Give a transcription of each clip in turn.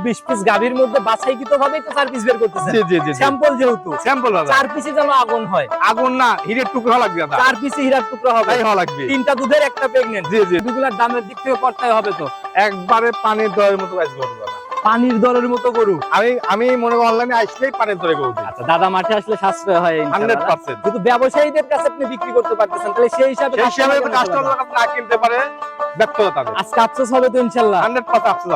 চব্বিশ পিস গাভীর মধ্যে বাছাইকৃত ভাবে চার পিস বের করতেছেন জি জি জি স্যাম্পল যেহেতু স্যাম্পল চার পিসে যেন আগুন হয়। আগুন না হিরের টুকরো লাগবে চার পিসে হীরার টুকরা হবে। হওয়া লাগবে। তিনটা দুধের একটা প্রেগনেন্ট জি জি। দুগুলার দামের দিক থেকে হবে তো। একবারে পানির দরের মতো কাজ করব পানির দরের মতো গরু। আমি আমি মনে করি অনলাইনে আসলেই পানির দরে করব আচ্ছা দাদা মাঠে আসলে সাশ্রয় হয় হান্ড্রেড ইনশাআল্লাহ। পার্সেন্ট। যেহেতু ব্যবসায়ীদের কাছে আপনি বিক্রি করতে পারতেছেন তাহলে সেই হিসাবে সেই হিসাবে কাস্টমার না? কিনতে পারে ব্যর্থতা। তাদের আজকে আফসোস হবে তো ইনশাল্লাহ হান্ড্রেড পার্সেন্ট আপসে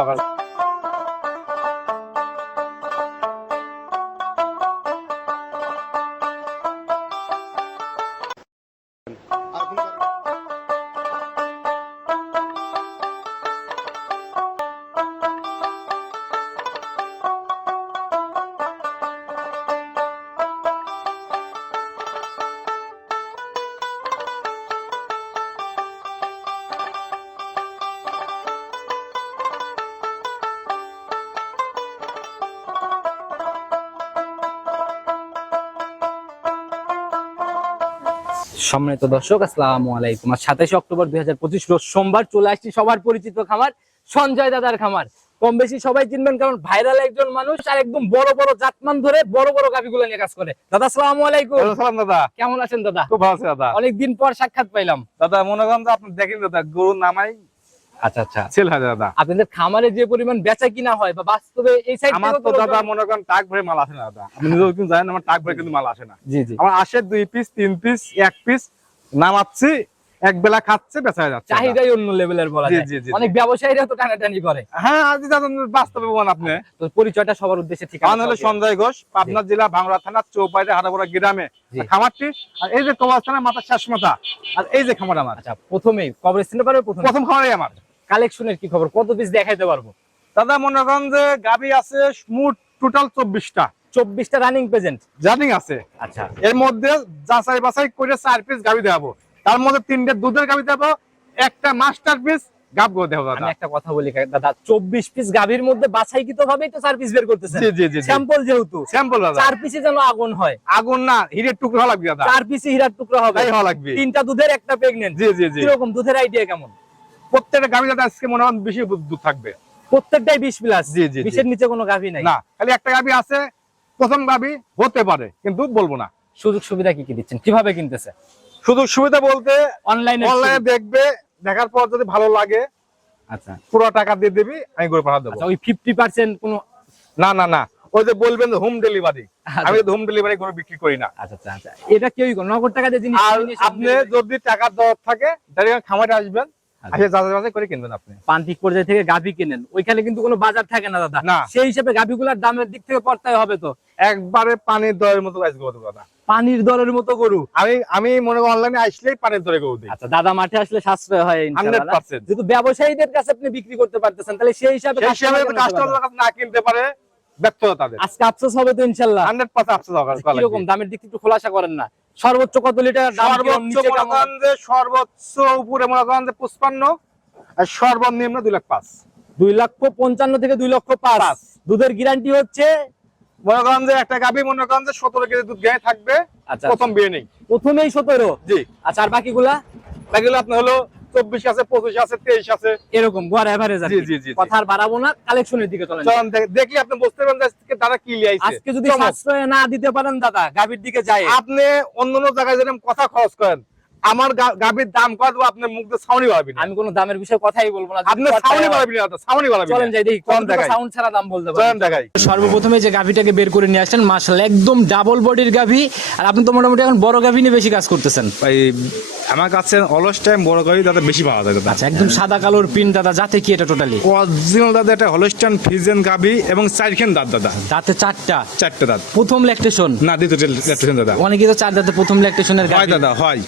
সম্মানিত দর্শক আসসালামু আলাইকুম। আর সাতাশে অক্টোবর দুই হাজার পঁচিশ রোজ সোমবার চলে আসছি সবার পরিচিত খামার সঞ্জয় দাদার খামার। কম বেশি সবাই চিনবেন কারণ ভাইরাল একজন মানুষ আর একদম বড় বড় জাতমান ধরে বড় বড় গাভিগুলো নিয়ে কাজ করে। দাদা সালাম আলাইকুম। সালাম দাদা। কেমন আছেন দাদা? খুব ভালো আছে দাদা। অনেকদিন পর সাক্ষাৎ পাইলাম। দাদা মনে করেন আপনি দেখেন দাদা গরু নামাই আচ্ছা আচ্ছা। সেল হয় দাদা। আপনাদের খামারে যে পরিমাণ বেচা কিনা হয় বা বাস্তবে এই সাইড আমার তো দাদা মনে করেন টাক ভরে মাল আসে না দাদা। আপনি নিজেও কিন্তু জানেন আমার টাক ভরে কিন্তু মাল আসে না। জি জি। আমার আসে দুই পিস তিন পিস এক পিস নামাচ্ছি এক বেলা খাচ্ছে বেচা যাচ্ছে। চাহিদাই অন্য লেভেলের বলা যায়। জি, জি, অনেক ব্যবসায়ীরা তো টানাটানি করে। হ্যাঁ আজ দাদা বাস্তবে বলেন আপনি। তো পরিচয়টা সবার উদ্দেশ্যে ঠিক হলো সঞ্জয় ঘোষ পাবনা জেলা ভাঙড়া থানা চৌপাইতে হাটাপড়া গ্রামে। খামারটি আর এই যে কবরস্থানের মাথা শেষ মাথা আর এই যে খামার আমার। আচ্ছা প্রথমেই প্রথমে? প্রথম খামারই আমার। কালেকশনের কি খবর? কত পিস দেখাইতে পারব? দাদা মনে করেন যে গাবি আছে মোট টোটাল চব্বিশটা। চব্বিশটা রানিং প্রেজেন্ট জার্নিং আছে। আচ্ছা। এর মধ্যে যাচাই বাছাই করে চার পিস গাবি দেবো তার মধ্যে তিনটে দুধের গাবি দেবো একটা মাস্টার পিস গাব গো দেবো দাদা। একটা কথা বলি দাদা চব্বিশ পিস গাভীর মধ্যে বাছাইকৃত ভাবেই তো চার পিস বের করতেছেন। জি জি জি স্যাম্পল যেহেতু স্যাম্পল দাদা। চার পিসে যেন আগুন হয়। আগুন না হিরের টুকরো হওয়া লাগবে দাদা। চার পিসে হীরার টুকরা হবে। লাগবে। তিনটা দুধের একটা প্রেগনেন্ট জি জি জি। কীরকম? দুধের আইডিয়া কেমন? প্রত্যেকটা দাদা আজকে মনে হয় বেশি দুধ থাকবে। প্রত্যেকটাই বিশ প্লাস। জি, জি। বিশের নিচে কোনো গাভী নাই। না খালি একটা গাবি আছে প্রথম গাবি হতে পারে কিন্তু বলব না। সুযোগ সুবিধা কি কি দিচ্ছেন? কীভাবে কিনতেছে? শুধু সুবিধা বলতে অনলাইনে অনলাইনে দেখবে দেখার পর যদি ভালো লাগে আচ্ছা। পুরো টাকা দিয়ে দিবি আমি করে পাঠা দেবো। আচ্ছা ওই ফিফটি পার্সেন্ট কোনো না না না ওই যে বলবেন হোম ডেলিভারি আচ্ছা। আমি হোম ডেলিভারি করে বিক্রি করি না। আচ্ছা আচ্ছা আচ্ছা। এটা কেউই নগদ টাকা দিয়ে জিনিস আপনি যদি টাকার দর থাকে ডাইরেক্ট খামারে আসবেন। আচ্ছা। যাচাই বাছাই করে কিনবেন আপনি। প্রান্তিক পর্যায়ে থেকে গাভী কিনেন। ওইখানে কিন্তু কোনো বাজার থাকে না দাদা। না। সেই হিসেবে গাভীগুলার দামের দিক থেকে পড়তাই হবে তো। একবারে পানির দরের মতো কাজ করব দাদা। পানির দরের মতো গরু? আমি আমি মনে করি অনলাইনে আসলেই পানির দরে দিই। আচ্ছা দাদা মাঠে আসলে সাশ্রয় হয় ইনশাআল্লাহ। 100% ব্যবসায়ীদের কাছে আপনি বিক্রি করতে পারতেছেন তাহলে সেই হিসাবে না? কিনতে পারে ব্যর্থতা তাদের। আজকে আফসোস হবে তো ইনশাল্লাহ কীরকম দামের দিক থেকে একটু খোলাসা করেন না। সর্বোচ্চ কত লিটার সর্বোচ্চ উপরে মনে করেন যে পুষ্পান্ন আর সর্বনিম্ন দুই লাখ পাঁচ। দুই লক্ষ পঞ্চান্ন থেকে দুই লক্ষ পাঁচ। দুধের গ্যারান্টি হচ্ছে? মনে করেন যে একটা গাভি মনে করেন যে সতেরো কেজি দুধ গায়ে থাকবে আচ্ছা। প্রথম বিয়ে নেই। প্রথমেই সতেরো? জি। আচ্ছা আর বাকিগুলা? বাকিগুলো আপনার হলো চব্বিশ আছে পঁচিশ আছে তেইশ আছে। এরকম গোয়ার এভারেজ জি, জি, জি, জি। কথা আর বাড়াবো না কালেকশনের দিকে চলেন। চলুন দেখলে আপনি বুঝতে পারবেন দাদা আজকে কি আজকে যদি। সাশ্রয় না দিতে পারেন দাদা গাভীর দিকে যায় আপনি অন্য অন্য জায়গায় যেরকম কথা খরচ করেন আমার গাভীর দাম কত আপনার মুখ দিয়ে সাউনি বাড়াবি না। আমি কোনো দামের বিষয়ে কথাই বলব না। আপনি সাউনি বাড়াবি না সাউনি বাড়াবি চলেন যাই দেখি কোন দেখাই। সাউন্ড ছাড়া দাম বলতে চলেন পারেন দেখাই। সর্বপ্রথমে যে গাভিটাকে বের করে নিয়ে আসলেন মাসাল একদম ডাবল বডির গাভি। আর আপনি তো মোটামুটি এখন বড় গাভি নিয়ে বেশি কাজ করতেছেন। ভাই আমার কাছে অলস টাইম বড় গাড়ি দাদা বেশি পাওয়া যায় দাদা। আচ্ছা একদম সাদা কালোর পিন দাদা যাতে কি এটা টোটালি অরিজিনাল দাদা এটা হলস্টান ফিজেন গাবি এবং চারখান দাঁত দাদা। দাঁতে চারটা? চারটে দাঁত। প্রথম ল্যাকটেশন না দ্বিতীয় লেকটেশন দাদা। অনেকে তো চার দাঁতে প্রথম ল্যাকটেশনের হয় দাদা হয়।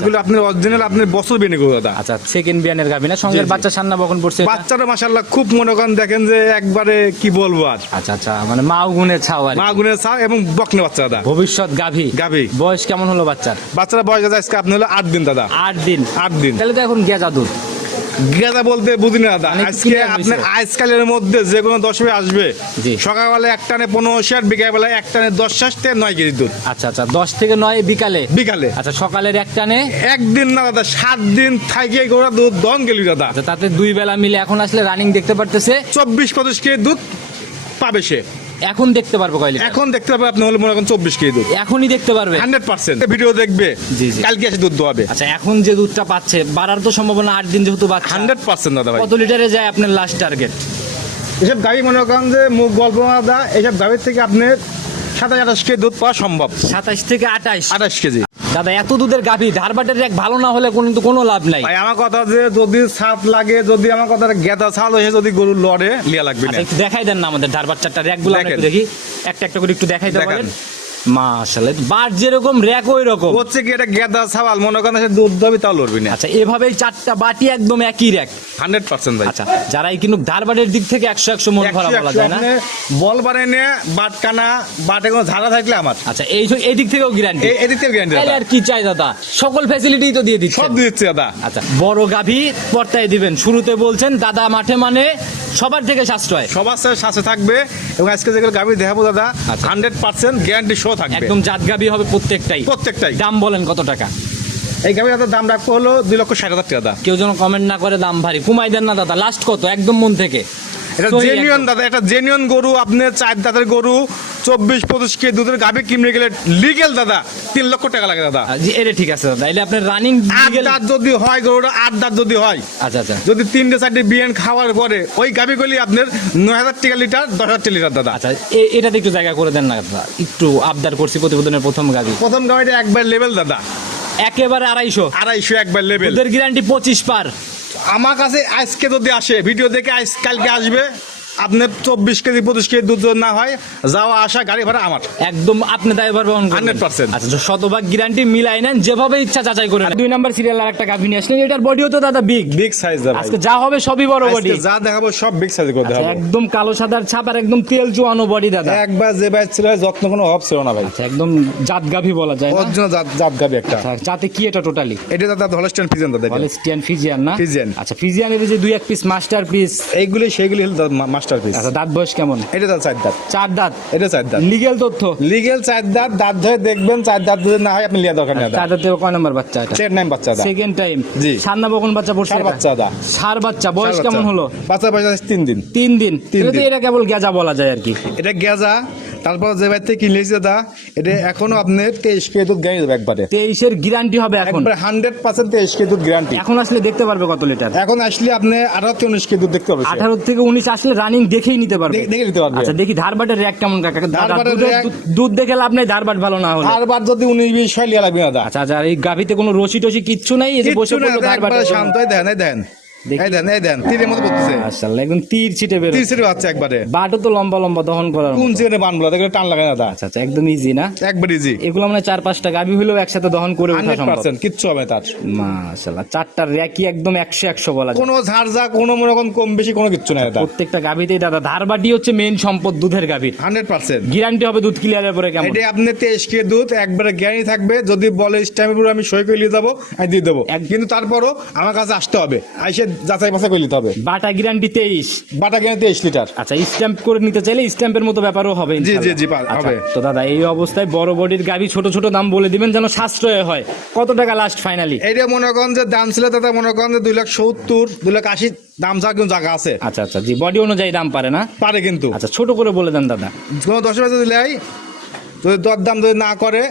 এগুলো আপনার অরিজিনাল আপনার বছর দাদা। আচ্ছা সেকেন্ড বিয়ানের না সঙ্গে। বাচ্চা সান্না বকন পড়ছে বাচ্চাটা মাশাআল্লাহ খুব মনে করেন দেখেন যে একবারে কি বলব আর। আচ্ছা আচ্ছা মানে মা গুণের ছাও আর মা ছাও এবং বকনে বাচ্চা দাদা। ভবিষ্যৎ গাভী। গাভী। বয়স কেমন হলো বাচ্চার? বাচ্চারা বয়স দাদা আজকে আপনি হলো আট দিন দাদা। আট দিন। আট দিন। তাহলে তো এখন গেজা দুধ। গেদা বলতে বুঝি না দাদা। আজকে আপনার আজকালের মধ্যে যে কোনো দশমে আসবে। জি। সকালবেলা এক টানে পনেরো শেয়ার বিকাল বেলা এক টানে দশ শেষতে নয় কেজি দুধ। আচ্ছা আচ্ছা দশ থেকে নয় বিকালে? বিকালে। আচ্ছা সকালের এক একটানে একদিন না দাদা সাত দিন থাকে গোড়া দুধ দন গেলি দাদা। আচ্ছা তাতে দুই বেলা মিলে এখন আসলে রানিং দেখতে পারতেছে। চব্বিশ পঁচিশ কেজি দুধ পাবে সে। এখন দেখতে পারবে কয় লিটার? এখন দেখতে পাবে আপনি হলে মনে করেন চব্বিশ কেজি দুধ। এখনই দেখতে পারবে? Hundred percent. ভিডিও দেখবে জি, জি। কালকে এসে দুধ দোয়াবে। আচ্ছা এখন যে দুধটা পাচ্ছে বাড়ার তো সম্ভাবনা আট দিন যেহেতু বাচ্চা। হান্ড্রেড পার্সেন্ট দাদা ভাই। কত লিটারে যায় আপনার লাস্ট টার্গেট এসব গাড়ি মনে করেন যে মুখ গল্প দাদা এইসব গাড়ির থেকে আপনি সাতাশ আঠাশ কেজি দুধ পাওয়া সম্ভব। সাতাশ থেকে আঠাশ। আঠাশ কেজি। দাদা এত দুধের গাভী ধারবাটের এক ভালো না হলে কিন্তু কোনো লাভ নাই। ভাই আমার কথা যে যদি ছাপ লাগে যদি আমার কথা গেদা ছাল হয়ে যদি গরু লড়ে লিয়া লাগবে না। আচ্ছা, একটু দেখাই দেন না আমাদের ধারবাট চারটা র্যাকগুলো দেখি। একটা একটা করে একটু দেখাই দেখান। মাশাআল্লাহ বাট যেরকম র্যাক ওই রকম হচ্ছে কি এটা গেদা ছাওয়াল মনে করেন দুধ দবি তাও লড়বি না। আচ্ছা এভাবেই চারটা বাটি একদম একই র্যাক হান্ড্রেড পার্সেন্ট ভাই। আচ্ছা যারাই কিন্তু ধারবাটের দিক থেকে একশো একশো মন ভরা বলা যায় না? বল বারে নিয়ে বাটকানা বাটে কোনো ঝাড়া থাকলে আমার। আচ্ছা এই এই দিক থেকেও গ্যারান্টি এই- এদিক থেকে গ্যারান্টি তাহলে আর কি চাই দাদা? সকল ফ্যাসিলিটি তো দিয়ে দিচ্ছে সব দিচ্ছে দাদা। আচ্ছা বড় গাভী পর্তায় দিবেন। শুরুতে বলছেন দাদা মাঠে মানে সবার থেকে সাশ্রয়। সবার সাথে সাথে থাকবে। এবং আজকে যেগুলো গাভি দেখাবো দাদা আচ্ছা। হান্ড্রেড পার্সেন্ট গ্যারান্টি শো থাকবে। একদম জাত গাবি হবে প্রত্যেকটাই। প্রত্যেকটাই। দাম বলেন কত টাকা? এই গাবি দাদা দাম রাখব হলো দুই লক্ষ ষাট হাজার টাকা দাদা। কেউ যেন কমেন্ট না করে দাম ভারী। কুমাই দেন না দাদা। লাস্ট কত? একদম মন থেকে। এটা সহি জেনুইন দাদা এটা জেনুইন গরু আপনি চার দাঁতের গরু চব্বিশ পঁচিশ কেজি দুধের গাভি কিনে গেলে লিগেল দাদা তিন লক্ষ টাকা লাগে দাদা। জি, এটা ঠিক আছে দাদা। এলে আপনার রানিং আট দাঁত যদি হয় গরুটা আট দাঁত যদি হয়। আচ্ছা আচ্ছা। যদি তিনটে চারটে বিয়ান খাওয়ার পরে ওই গাভিগুলি আপনার নয় হাজার টাকা লিটার দশ হাজার টাকা লিটার দাদা। আচ্ছা এটাতে একটু জায়গা করে দেন না দাদা। একটু আবদার করছি প্রতিবেদনের প্রথম গাভী। প্রথম গাভিটা একবার লেভেল দাদা। একেবারে আড়াইশো। আড়াইশো একবার লেভেল দুধের গ্যারান্টি পঁচিশ পার। আমার কাছে আজকে যদি আসে ভিডিও দেখে আজ কালকে আসবে। আপনার চব্বিশ কেজি পঁচিশ কেজি দুধ না হয় যাওয়া আসা গাড়ি ভাড়া আমার। একদম আপনি দায়ভার বহন করবেন। 100% আচ্ছা শতভাগ গ্যারান্টি মিলাই নেন যেভাবে ইচ্ছা যাচাই করে দুই নাম্বার সিরিয়াল আর একটা গাভী নিয়ে আসলেন এটার বডিও তো দাদা বিগ বিগ সাইজ আজকে যা হবে সবই বড় বডি যা দেখাবো সব বিগ সাইজ করে দেখাবো একদম কালো সাদার ছাপ আর একদম তেল চুয়ানো বডি দাদা। একবার যে বাইক ছিল যত্ন কোনো অভাব ছিল না ভাই। আচ্ছা একদম জাত গাভী বলা যায় না? জাত জাত গাবি একটা। আচ্ছা, জাতে কি এটা টোটালি এটা দাদা ধলস্টেন ফিজেন দাদা এটা। হলিস্টিয়ান ফিজিয়ান না? ফিজিয়ান। আচ্ছা ফিজিয়ানের যে দুই এক পিস মাস্টার পিস এইগুলি সেইগুলি হলো মাস্টার পিস আচ্ছা দাঁত বয়স কেমন? এটা দাদা চার দাঁত। চার দাঁত? এটা চার দাঁত। লিগেল তথ্য? লিগেল চার দাঁত দাঁত ধরে দেখবেন চার দাঁত যদি না হয় আপনি লিয়া দরকার নেই চার দাঁত দাঁতে কয় নাম্বার বাচ্চা এটা? সেকেন্ড টাইম বাচ্চা দা সেকেন্ড টাইম জি। সান্না বকন বাচ্চা পড়ছে সার বাচ্চা দা সার বাচ্চা বয়স কেমন হলো? বাচ্চা বয়স তিন দিন। তিন দিন। তিন দিন। এটা কেবল গেজা বলা যায় আর কি। এটা গেজা তারপর যে বাইর থেকে কিনলেছি দাদা এটা এখনও আপনি তেইশ কেজি দুধ গাড়ি দেবে একবারে। তেইশের গ্যারান্টি হবে এখন? একবারে হান্ড্রেড পার্সেন্ট তেইশ কেজি দুধ গ্যারান্টি এখন আসলে দেখতে পারবে কত লিটার এখন আসলে আপনি আঠারো থেকে উনিশ কেজি দুধ দেখতে পাবেন আঠারো থেকে উনিশ আসলে রানিং দেখেই নিতে পারবে। দেখে- নিতে পারবে। আচ্ছা দেখি ধারবাটের র্যাক কেমন কাকা ধারবাটের দুধ- দেখে লাভ নেই ধারবাট ভালো না হলে। আর বার যদি উনিশ বিশ হয় লিয়া লাগবে দাদা আচ্ছা আচ্ছা এই গাভিতে কোনো রসি টসি কিচ্ছু নাই? এই যে বসে কিচ্ছু না, পড়ল দাদা, ধারবাটের শান্ত দেন দেন। এই দেন এই দেন তীরের মতো মাশাআল্লাহ, একদম তীর ছিটে বেরো তিরিশের বাচ্চা একবারে। বাটও তো লম্বা লম্বা দহন করার কোন দেখলে টান লাগে না দাদা আচ্ছা আচ্ছা একদম ইজি না? একবার ইজি এগুলো মানে চার পাঁচটা হলেও একসাথে দহন করে ওঠা সম্ভব। পার্সেন্ট কিচ্ছু হবে তার। মাশাআল্লাহ চারটার একদম একশো একশো বলা যায়। কোনো কোনো মনে কম বেশি কোনো কিচ্ছু নাই দাদা প্রত্যেকটা গাভিতেই দাদা ধারবাটি হচ্ছে মেইন সম্পদ দুধের হান্ড্রেড পার্সেন্ট। গ্যারান্টি হবে দুধ ক্লিয়ারের পরে কেমন? এটা আপনি তেইশ কে দুধ একবারে গ্যারান্টি থাকবে। যদি বলে স্ট্যাম্পের উপরে আমি সই করে নিয়ে যাব আমি দিয়ে দেবো। কিন্তু তারপরও আমার কাছে আসতে হবে। আইসে যাচাই বাছাই করে নিতে হবে। বাটা গ্যারান্টি তেইশ। বাটা গ্যারান্টি তেইশ লিটার। আচ্ছা স্ট্যাম্প করে নিতে চাইলে স্ট্যাম্পের মতো ব্যাপারও হবে জি, ইনশাআল্লাহ। জি, আচ্ছা, হবে। তো দাদা এই অবস্থায় বড় বডির গাভি ছোট ছোট দাম বলে দিবেন যেন সাশ্রয় হয়। কত টাকা লাস্ট ফাইনালি এইটা মনে করেন যে দাম ছিল দাদা মনে করেন যে দুই লাখ সত্তর দুই লাখ আশি দাম যা কিন্তু জায়গা আছে। আচ্ছা আচ্ছা জি বডি অনুযায়ী দাম পারে না? পারে কিন্তু। আচ্ছা ছোট করে বলে দেন দাদা। কোনো দশ হাজার দিলে যদি দর দাম যদি না করে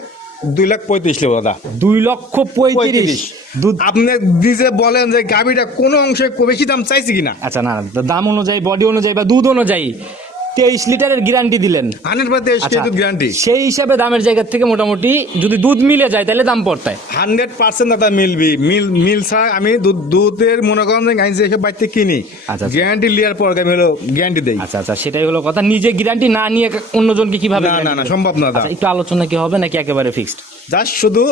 দুই লাখ পঁয়ত্রিশ নেব দাদা। দুই লক্ষ পঁয়ত্রিশ। দুধ আপনি নিজে বলেন যে গাভীটা কোনো অংশে বেশি দাম চাইছে কিনা? আচ্ছা না, দাম অনুযায়ী বডি অনুযায়ী বা দুধ অনুযায়ী তেইশ লিটারের গ্যারান্টি দিলেন। হান্ড্রেড পার তেইশ আচ্ছা, কেজি গ্যারান্টি সেই হিসাবে দামের জায়গা থেকে মোটামুটি যদি দুধ মিলে যায় তাহলে দাম পড়তায়। হান্ড্রেড পার্সেন্ট দাদা মিলবি। মিল মিল ছাড়া আমি দুধ দুধের মনে করেন যে গাড়ি যে বাড়িতে কিনি। আচ্ছা। গ্যারান্টি লিয়ার পর আমি হলো গ্যারান্টি দেই। আচ্ছা আচ্ছা সেটাই হলো কথা। নিজে গ্যারান্টি না নিয়ে অন্যজনকে কীভাবে না না না সম্ভব না দাদা। আচ্ছা, একটু আলোচনা কি হবে নাকি একেবারে ফিক্সড জাস্ট শুধু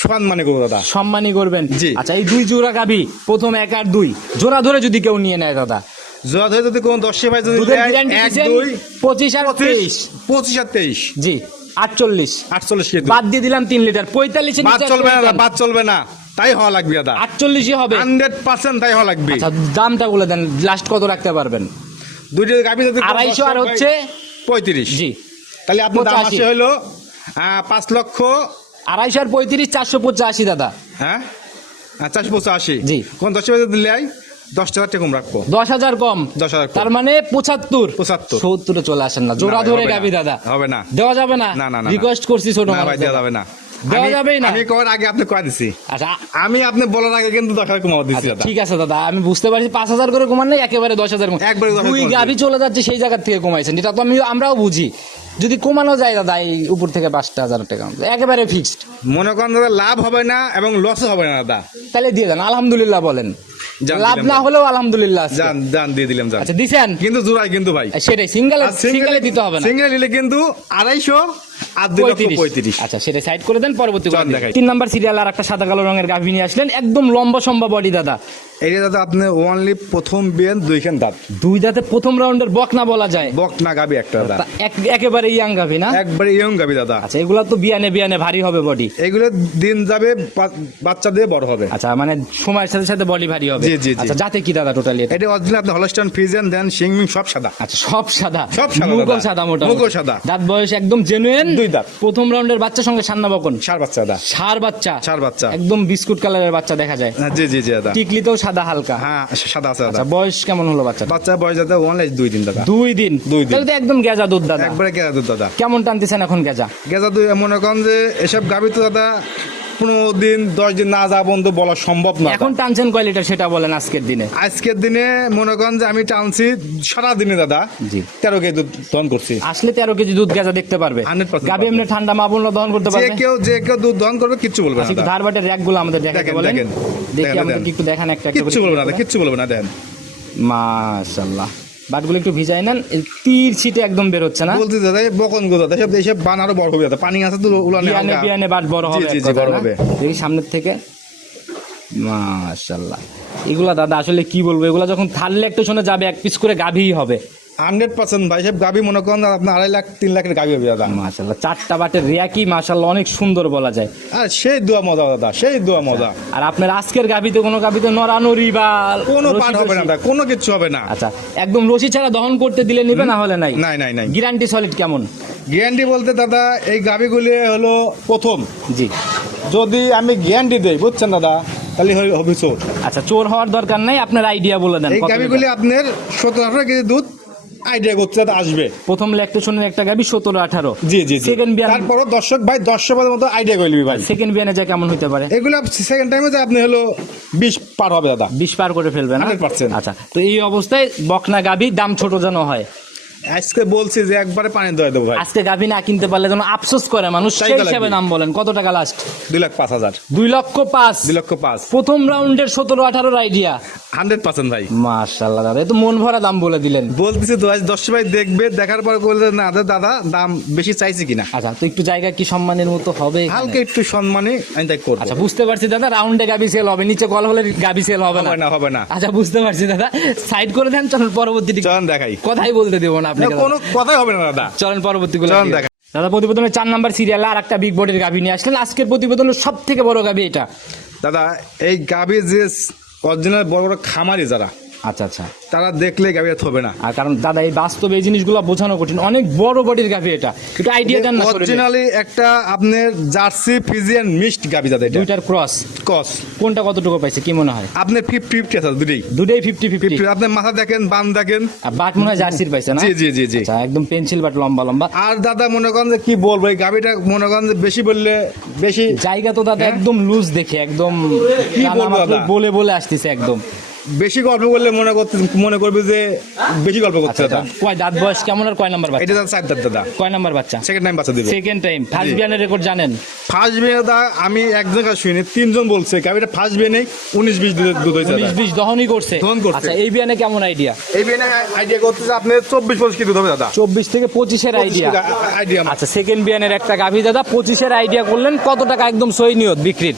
সমান মানে করব দাদা। সম্মানই করবেন। জি। আচ্ছা এই দুই জোড়া গাভি প্রথম এক আর দুই। জোড়া ধরে যদি কেউ নিয়ে নেয় দাদা ধরে যদি কোনো ভাই যদি এক দুই পঁচিশ আর তেইশ। পঁচিশ আর তেইশ। জি আটচল্লিশ। আটচল্লিশ বাদ দিয়ে দিলাম তিন লিটার পঁয়তাল্লিশ বাদ চলবে না বাদ চলবে না। তাই হওয়া লাগবে দাদা। আটচল্লিশই হবে। হান্ড্রেড পার্সেন্ট তাই হওয়া লাগবে। আচ্ছা দামটা বলে দেন লাস্ট কত রাখতে পারবেন? দুইটা গাভি যদি আড়াইশো আর হচ্ছে পঁয়ত্রিশ। জি। তাহলে আপনার দাম। আসে হলো পাঁচ লক্ষ। আড়াইশো আর পঁয়ত্রিশ চারশো পঁচাশি দাদা। হ্যাঁ? চারশো পঁচাশি। জি। কোন দশ বাজে দিলে দশ হাজার টাকা কম রাখব। দশ হাজার কম। দশ হাজার তার মানে পঁচাত্তর। পঁচাত্তর। সত্তরে চলে আসেন না। জোড়া ধরে গাবি দাদা। হবে না। দেওয়া যাবে না। না, না, না, না। রিকোয়েস্ট করছি ছোট ভাই দেওয়া যাবে না। দেওয়া আমি- যাবেই না? আমি কবার আগে আপনি কয়া দিছি। আচ্ছা আমি আপনি বলার আগে কিন্তু দশ হাজার কমাও আচ্ছা, দাদা। ঠিক আছে দাদা। আমি বুঝতে পারছি পাঁচ হাজার করে কমান নাই একেবারে দশ হাজার। একবারে দুই। গাভি চলে যাচ্ছে সেই জায়গা থেকে কমাইছেন। এটা তো আমি আমরাও বুঝি। যদি কমানো যায় দাদা এই উপর থেকে পাঁচটা হাজার টাকা একেবারে ফিক্সড মনে করেন দাদা লাভ হবে না এবং লসও হবে না দাদা। তাহলে দিয়ে দেন। আলহামদুলিল্লাহ বলেন। লাভ না হলেও আলহামদুলিল্লাহ জান যান দিয়ে দিলাম জান। আচ্ছা দিছেন? কিন্তু জোড়ায় কিন্তু ভাই। সেটাই সিঙ্গেল সিঙ্গেলে দিতে হবে না। সিঙ্গেল নিলে কিন্তু আড়াইশো আর দুই লক্ষ পঁয়ত্রিশ। পঁয়ত্রিশ। আচ্ছা সেটা সাইড করে দেন পরবর্তী চল করে দিন। দেখাই। তিন নাম্বার সিরিয়াল আর একটা সাদা কালো রঙের গাভী নিয়ে আসলেন একদম লম্বা সম্ভব বডি দাদা। এটা দাদা আপনি ওনলি প্রথম বিয়েন দুইখান দাঁত। দুই দাঁতে প্রথম রাউন্ডের বকনা বলা যায়। বক গাবি একটা দাদা একেবারে ইয়াং গাভী না? একবারে ইয়ং গাবি দাদা। আচ্ছা এগুলা তো বিয়ানে বিয়ানে ভারী হবে বডি এগুলো দিন যাবে বাচ্চা দিয়ে বড় হবে। আচ্ছা মানে সময়ের সাথে সাথে বডি ভারী হবে। জি, জি, জি। আচ্ছা যাতে কি দাদা টোটালি এটা? অরিজিনাল আপনি দেন সিংমিং সব সাদা। আচ্ছা সব সাদা। সব সাদা সাদা মোটা সাদা। দাঁত বয়স একদম জেনুইন দুই দাঁত। প্রথম রাউন্ডের বাচ্চার সঙ্গে সান্না বকন সার বাচ্চা দাদা সার বাচ্চা। সার বাচ্চা। একদম বিস্কুট কালারের বাচ্চা দেখা যায়। হ্যাঁ, জি জি জি দাদা টিকলিতেও সাদা হালকা। হ্যাঁ সাদা দাদা আচ্ছা বয়স কেমন হলো বাচ্চা বাচ্চা বয়স দাদা অনলাইন দুই দিন দাদা দুই দিন? দুই দিন। তাহলে একদম গেজা দুধ দাদা একবারে গেজা দুধ দাদা কেমন টানতেছেন এখন গেজা? গেজা দুই মনে করেন যে এসব গাবি তো দাদা পনেরো দিন দশ দিন না যা বন্ধু বলা সম্ভব না। এখন টানছেন কয় লিটার সেটা বলেন আজকের দিনে? আজকের দিনে মনে করেন যে আমি টানছি সারা দিনে দাদা। জি। তেরো কেজি দুধ দহন করছি। আসলে তেরো কেজি দুধ গেজা দেখতে পারবে। 100% গাবি এমনি ঠান্ডা মা বলল দহন করতে যে পারবে? কেউ যে কেউ দুধ দহন করবে কিচ্ছু বলবে না আচ্ছা। ধারবাটের র্যাকগুলো আমাদের দেখাতে বলেন। দেখি দেখেন। একটু দেখান। একটা একটা কিচ্ছু বলবে না কিচ্ছু বলবে না দেন মাশাল্লাহ। বাটগুলো একটু ভিজাই নেন। তীর ছিটে একদম বের হচ্ছে না বলতে দাদা বকন গো দাদা সব এসব বান আরও বড় হবে পানি আছে তো উলানে বিয়ানে। বিয়ানে বাট বড় হবে বড় হবে। দেখি সামনের থেকে। মাশাল্লাহ এগুলা দাদা আসলে কি বলব? এগুলা যখন থাললে একটু শুনে যাবে এক পিস করে গাভীই হবে। হান্ড্রেড পার্সেন্ট ভাই সব গাবি মনে করেন আপনার আড়াই লাখ তিন লাখের গাবি হবে দাদা। মাশাল্লাহ চারটা বাটের রিয়াকি মাশাল্লাহ অনেক সুন্দর বলা যায়। আর সেই দোয়া মজা দাদা সেই দোয়া মজা। আর আপনার আজকের কোনো নরানরি বা কোনো হবে না কোনো কিচ্ছু হবে না। আচ্ছা একদম রশি ছাড়া দহন করতে দিলে নিবে না হলে নাই? নাই নাই নাই। গ্যারান্টি সলিড কেমন? গ্যারান্টি বলতে দাদা এই গাবিগুলি হলো প্রথম। জি। যদি আমি গ্যারান্টি দেই বুঝছেন দাদা তাহলে হবে চোর। আচ্ছা চোর হওয়ার দরকার নাই আপনার আইডিয়া বলে দেন এই গাবিগুলি আপনার সতেরো আঠারো কেজি দুধ আইডিয়া করতে আসবে। প্রথম ল্যাকটেশনের একটা গাবি সতেরো আঠারো। জি জি সেকেন্ড বিয়ান তারপরও দর্শক ভাই দর্শকের মতো আইডিয়া করে নিবি ভাই। সেকেন্ড বিয়ানে যা কেমন হতে পারে? এগুলো সেকেন্ড টাইমে যে আপনি হলো বিশ পার হবে দাদা। বিশ পার করে ফেলবেন 100% আচ্ছা তো এই অবস্থায় বকনা গাবি দাম ছোট যেন হয়। আজকে বলছি যে একবারে পানি দেওয়া দেবো ভাই। আজকে গাভি না কিনতে পারলে যেন আফসোস করে মানুষ সেই হিসাবে নাম বলেন। কত টাকা লাস্ট দুই লাখ পাঁচ হাজার। দুই লক্ষ পাঁচ। দুই লক্ষ পাঁচ। প্রথম রাউন্ডের সতেরো আঠারোর আইডিয়া হান্ড্রেড পার্সেন্ট ভাই। মাশাল্লাহ দাদা তো মন ভরা দাম বলে দিলেন। বলতেছি তো আজ দশ ভাই দেখবে দেখার পর না দাদা, দাম বেশি চাইছি কিনা? আচ্ছা তো একটু জায়গা কি সম্মানের মতো হবে? হালকা একটু সম্মানে আমি তাই করব। আচ্ছা বুঝতে পারছি দাদা রাউন্ডে গাবি সেল হবে নিচে কল হলে গাবি সেল হবে না। হবে না আচ্ছা বুঝতে পারছি দাদা সাইড করে দেন চলেন পরবর্তী দিকে। দেখাই। কথাই বলতে দেবো না। আপনি কোনো কথাই হবে না দাদা। চলেন পরবর্তী গুলো চলেন দিকে। দাদা প্রতিবেদনে চার নাম্বার সিরিয়াল আর একটা বিগ বডির গাভি নিয়ে আসলেন। আজকের প্রতিবেদনের সব থেকে বড় গাভি এটা। দাদা এই গাভি যে অরিজিনাল বড় বড় খামারি যারা আচ্ছা আচ্ছা। তারা দেখলে গাভি হবে না। আর কারণ দাদা এই বাস্তবে এই জিনিসগুলো বোঝানো কঠিন। অনেক বড় বডির গাভি এটা। একটু আইডিয়া দেন না অরিজিনালি একটা আপনার জার্সি ফিজিয়ান মিক্সড গাভি দাদা এটা। দুইটার ক্রস কস কোনটা কতটুকু পাইছে কি মনে হয়? আপনার ফিফটি ফিফটি আছে দুটোই দুটোই ফিফটি ফিফটি আপনার মাথা দেখেন বান দেখেন। আর বাট মনে হয় জার্সির পাইছে না? জি জি জি জি। আচ্ছা একদম পেন্সিল বাট লম্বা লম্বা। আর দাদা মনে করেন যে কি বলব এই গাভিটা মনে করেন যে বেশি বললে বেশি জায়গা তো দাদা হ্যাঁ? একদম লুজ দেখে একদম কি বলব বলে বলে আসতেছে একদম। বেশি গল্প করলে মনে করতে মনে করবে যে বেশি গল্প করছে আচ্ছা দাদা কয় দাঁত বয়স কেমন আর কয় নাম্বার বাচ্চা? এটা দাদা চার দাঁত দাদা। কয় নাম্বার বাচ্চা? সেকেন্ড টাইম বাচ্চা দিব। সেকেন্ড টাইম ফার্স্ট বিয়ানের রেকর্ড জানেন? ফার্স্ট বিয়ে দাদা আমি এক জায়গায় শুনি তিনজন বলছে গাভিটা ফার্স্ট বিয়ে নেই উনিশ বিশ দুধ হয়েছে বিশ দাদা। বিশ দহনই করছে। দহন করছে। আচ্ছা এই বিয়ানে কেমন আইডিয়া এই বিয়ে আইডিয়া করতে করতেছে আপনি চব্বিশ পঁচিশ কি দুধ হবে দাদা। চব্বিশ থেকে পঁচিশের আইডিয়া আইডিয়া আচ্ছা সেকেন্ড বিয়ানের একটা গাভি দাদা পঁচিশের আইডিয়া করলেন কত টাকা একদম সই নিয়ত বিক্রির?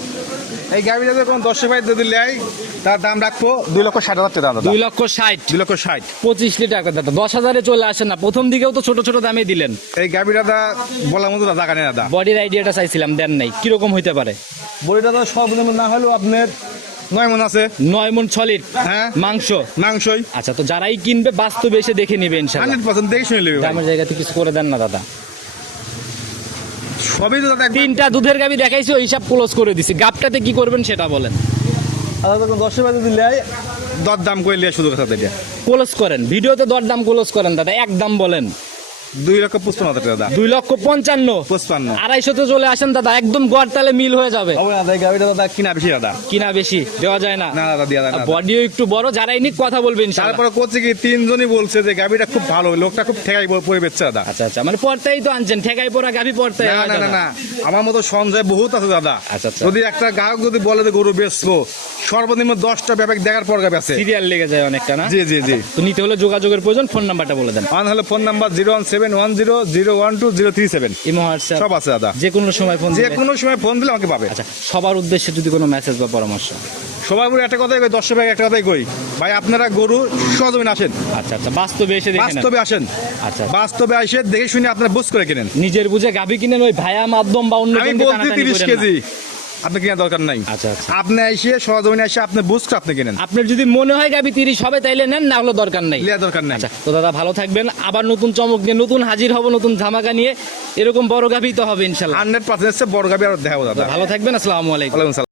এই গাভিটা যখন দশশো ভাই যদি লেয় তার দাম রাখব দুই লক্ষ ষাট হাজার টাকা দাদা। দুই লক্ষ ষাট। দুই লক্ষ ষাট। পঁচিশ লিটার দাদা। দশ হাজারে চলে আসেন না। প্রথম দিকেও তো ছোট ছোট দামে দিলেন। এই গাভিটা দা বলার মতো দাদা কানে দাদা। বডির আইডিয়াটা চাইছিলাম দেন নাই। কীরকম হইতে পারে? বড়িটা তো সর্বনিম্ন না হলেও আপনার নয় মন আছে। নয় মন ছলিট হ্যাঁ। মাংস? মাংসই। আচ্ছা তো যারাই কিনবে বাস্তবে এসে দেখে নিবে হান্ড্রেড পার্সেন্ট দেখে শুনে নেবে। দামের জায়গাতে কিছু করে দেন না দাদা। সবই তো দাদা তিনটা দুধের গাবি দেখাইছি ওই হিসাব ক্লোজ করে দিছি। গাবটাতে কি করবেন সেটা বলেন। আচ্ছা তখন দশে বাজে দিলে দর দাম করে লিয়ে শুধু কথা এটা ক্লোজ করেন ভিডিওতে দরদাম ক্লোজ করেন দাদা একদম বলেন। দুই লক্ষ পঁচপান্ন হাজার দাম দুই লক্ষ পঞ্চান্ন। পঁচপান্ন। আড়াইশোতে চলে আসেন দাদা একদম গড় তালে মিল হয়ে যাবে। হবে না দাদা গাড়িটা দাদা কিনা বেশি দাদা। কিনা বেশি দেওয়া যায় না। না দাদা দিয়া দাদা। বডিও একটু বড় যারাই নিক কথা বলবেন তারপরে করছে কি তিনজনই বলছে যে গাড়িটা খুব ভালো লোকটা খুব ঠেকাই পড়ে বেচছে দাদা। আচ্ছা আচ্ছা মানে পর্তাই তো আনছেন ঠেকাই পড়া গাভি পর্তাই না না না দাদা। আমার মতো সঞ্জয় বহুত আছে দাদা। আচ্ছা, আচ্ছা। যদি একটা গ্রাহক যদি বলে যে গরু বেচবো সর্বনিম্ন দশটা ব্যাপার দেখার পর বেচে সিরিয়াল লেগে যায় অনেকটা না? জি জি জি। তো নিতে হলে যোগাযোগের প্রয়োজন ফোন নাম্বারটা বলে দেন। আমার হলো phone number zero one seven one zero zero one two zero three seven imo WhatsApp. সব আছে দাদা। যে কোনো সময় ফোন যে কোনো সময় ফোন দিলে আমাকে পাবে। আচ্ছা সবার উদ্দেশ্যে যদি কোনো মেসেজ বা পরামর্শ। সবাই বলে একটা কথাই কই দশ ভাই একটা কথাই কই। ভাই আপনারা গরু সজমিন আসেন আচ্ছা আচ্ছা বাস্তবে এসে দেখে নেন। বাস্তবে আসেন। আচ্ছা বাস্তবে এসে দেখে শুনে আপনারা বুঝ করে কেনেন। নিজের বুঝে গাভি কিনেন ওই ভায়া মাধ্যম বা অন্য আমি বলছি তিরিশ। কেজি। আপনি কেনার দরকার নাই। আচ্ছা আচ্ছা। আপনি এসে সরজমিনে এসে আপনি বুঝ আপনি কিনেন। আপনার যদি মনে হয় গাবি তিরিশ হবে তাইলে নেন না হলো দরকার নাই। লিয়া দরকার নাই। আচ্ছা তো দাদা ভালো থাকবেন। আবার নতুন চমক নিয়ে নতুন হাজির হব নতুন ধামাকা নিয়ে। এরকম বড় গাবি তো হবে ইনশাল্লাহ। হান্ড্রেড পার্সেন্ট বড় গাবি আর দেখাবো দাদা। ভালো থাকবেন আসসালামু আলাইকুম।